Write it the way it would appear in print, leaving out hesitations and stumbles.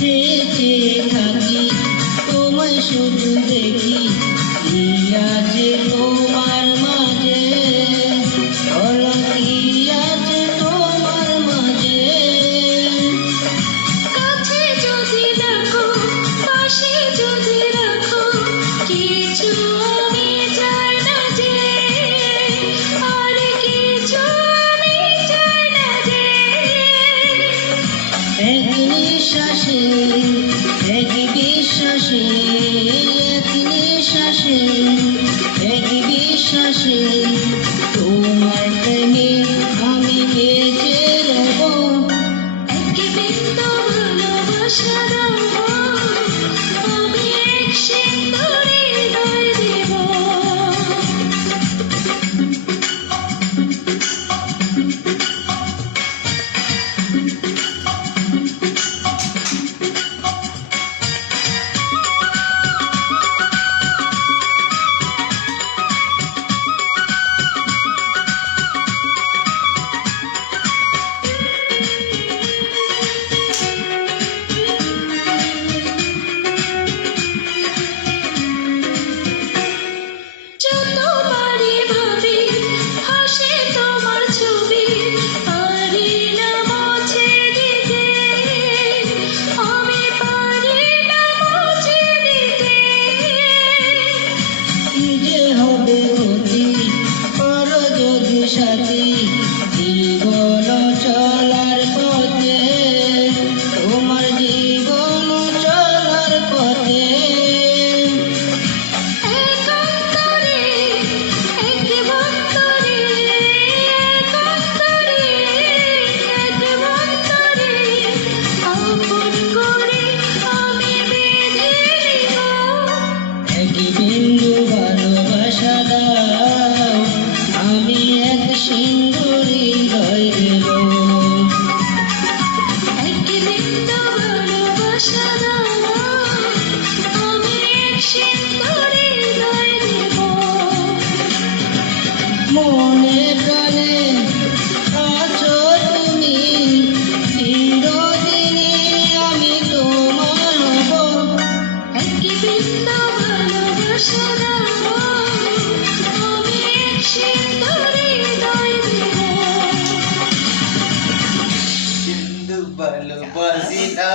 চেয়ে চেয়ে থাকি তোমায় শুধু দেখি কি আছে তোমার মাঝে বলো কি আছে তোমার মাঝে কাছে যদি রাখো পাশে যদি রাখো কিছু আমি চাই না যে আর কিছু আমি চাই না যে এক নিঃশ্বাসে এক বিশ্বাসে এক নিঃশ্বাসে এক বিশ্বাসে তোমার প্রেমে আমি বেঁচে রব এক বিন্দু ভালোবাসা দাও আমি এক সিন্দুরে হৃদয় দেব যতবারই ভাবি হাসে তোমার ছবি পারি না মুছে দিতে আমি পারি না মুছে দিতে কি যে হবে গতি করো যদি সাথী জীবন চলার পথে তোমার জীবন চলার পথে একান্তরে এক বন্তরে একান্তরে এক বন্তরে আপন করে আমি বেঁধে নিব এক বিন্দু ভালোবাসা দাও আমি এক সিন্দুর হৃদয় দেব এক বিন্দু ভালোবাসা দাও আমি এক সিন্দুরে হৃদয় দেব মনে প্রাণে আছো তুমি চিরদিনই আমি তোমার হব এক বিন্দু ভালোবাসা দাও আমি এক সিন্দুরে হৃদয় দেব কিন্তু ভালোবাসি না